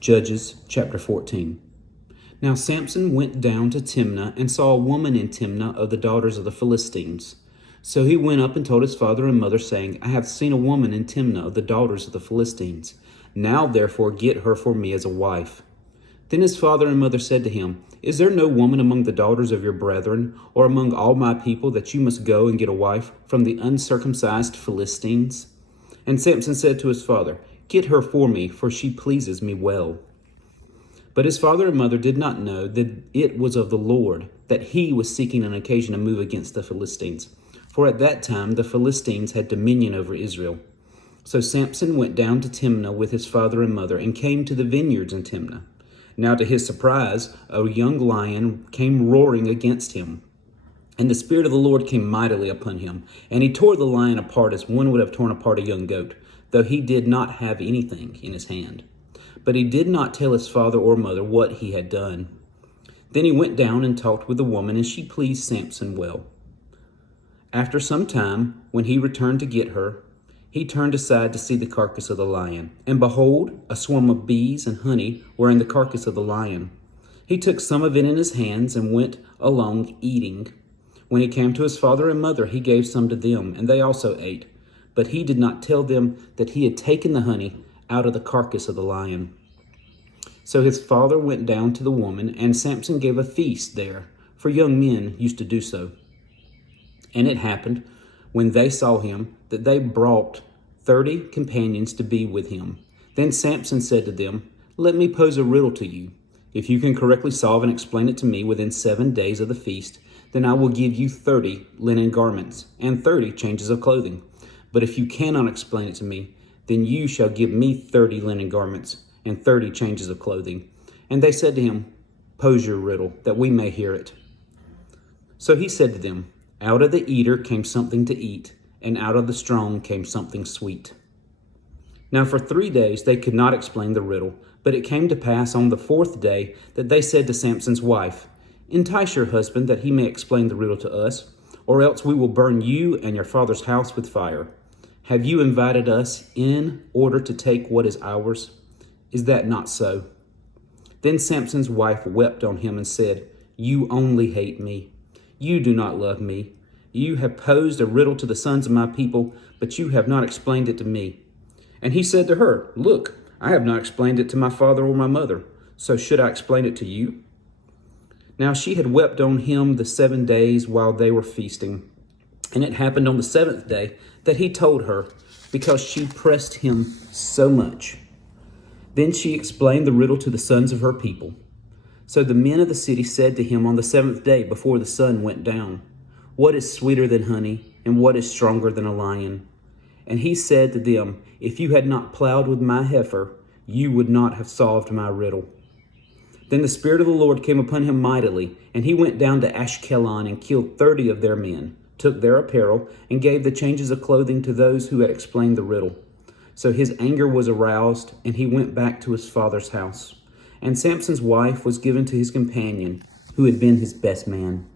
Judges chapter 14. Now Samson went down to Timnah and saw a woman in Timnah of the daughters of the Philistines. So he went up and told his father and mother, saying, I have seen a woman in Timnah of the daughters of the Philistines. Now therefore get her for me as a wife. Then his father and mother said to him, Is there no woman among the daughters of your brethren, or among all my people, that you must go and get a wife from the uncircumcised Philistines? And Samson said to his father, Get her for me, for she pleases me well. But his father and mother did not know that it was of the Lord, that he was seeking an occasion to move against the Philistines. For at that time the Philistines had dominion over Israel. So Samson went down to Timnah with his father and mother, and came to the vineyards in Timnah. Now to his surprise, a young lion came roaring against him. And the Spirit of the Lord came mightily upon him, and he tore the lion apart as one would have torn apart a young goat, though he did not have anything in his hand. But he did not tell his father or mother what he had done. Then he went down and talked with the woman, and she pleased Samson well. After some time, when he returned to get her, he turned aside to see the carcass of the lion. And behold, a swarm of bees and honey were in the carcass of the lion. He took some of it in his hands and went along eating. When he came to his father and mother, he gave some to them, and they also ate. But he did not tell them that he had taken the honey out of the carcass of the lion. So his father went down to the woman, and Samson gave a feast there, for young men used to do so. And it happened, when they saw him, that they brought 30 companions to be with him. Then Samson said to them, Let me pose a riddle to you. If you can correctly solve and explain it to me within 7 days of the feast, then I will give you 30 linen garments and 30 changes of clothing. But if you cannot explain it to me, then you shall give me 30 linen garments and 30 changes of clothing. And they said to him, Pose your riddle, that we may hear it. So he said to them, Out of the eater came something to eat, and out of the strong came something sweet. Now for 3 days they could not explain the riddle, but it came to pass on the 4th day that they said to Samson's wife, Entice your husband that he may explain the riddle to us, or else we will burn you and your father's house with fire. Have you invited us in order to take what is ours? Is that not so? Then Samson's wife wept on him and said, You only hate me. You do not love me. You have posed a riddle to the sons of my people, but you have not explained it to me. And he said to her, Look, I have not explained it to my father or my mother, so should I explain it to you? Now she had wept on him the 7 days while they were feasting. And it happened on the 7th day that he told her, because she pressed him so much. Then she explained the riddle to the sons of her people. So the men of the city said to him on the 7th day before the sun went down, What is sweeter than honey, and what is stronger than a lion? And he said to them, If you had not plowed with my heifer, you would not have solved my riddle. Then the Spirit of the Lord came upon him mightily, and he went down to Ashkelon and killed 30 of their men, took their apparel, and gave the changes of clothing to those who had explained the riddle. So his anger was aroused, and he went back to his father's house. And Samson's wife was given to his companion, who had been his best man.